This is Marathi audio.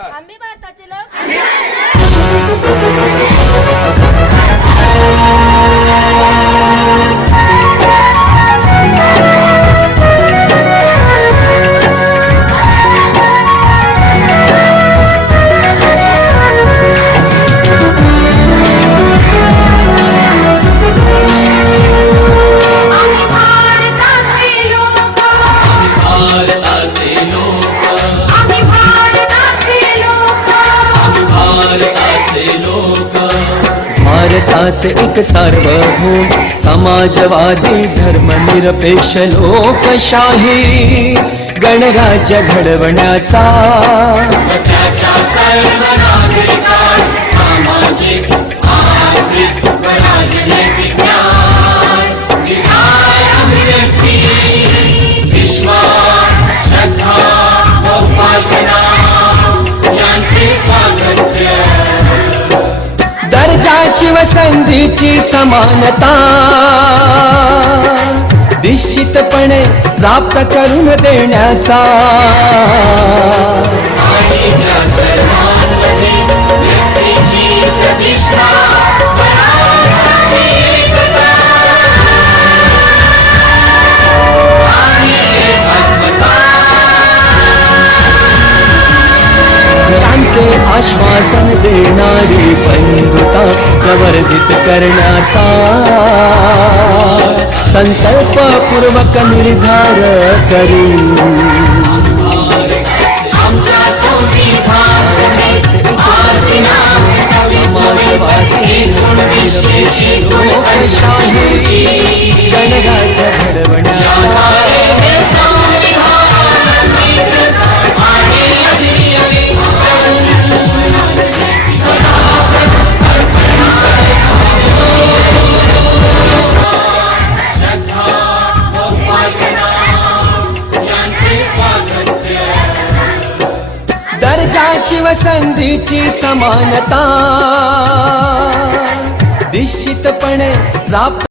आम्ही भारताचे लोक भारताचे एक सार्वभौम समाजवादी धर्मनिरपेक्ष लोकशाही गणराज्य घडवण्याचा त्याच्या सर्व नागरिकांस सामाजिक आर्थिक व राजनैतिक न्याय विचार अभिव्यक्ती विश्वास श्रद्धा व उपासना यांचे स्वातंत्र्य दर्जाची व संधीची समानता निश्चितपणे प्राप्त करून देण्याचा आणि त्या सर्वांमध्ये व्यक्तीची प्रतिष्ठा व राष्ट्राची एकता आणि एकात्मता त्यांचे आश्वासन देणारी बंधुता प्रवर्धित करण्याचा संकल्पपूर्वक निर्धार करू आमच्या संविधान सभेत आज दिनांक 26/1/1991 लोकशाही गणराज्य घडवण्याचा दर्जाची व संधीची समानता निश्चितपणे प्राप्त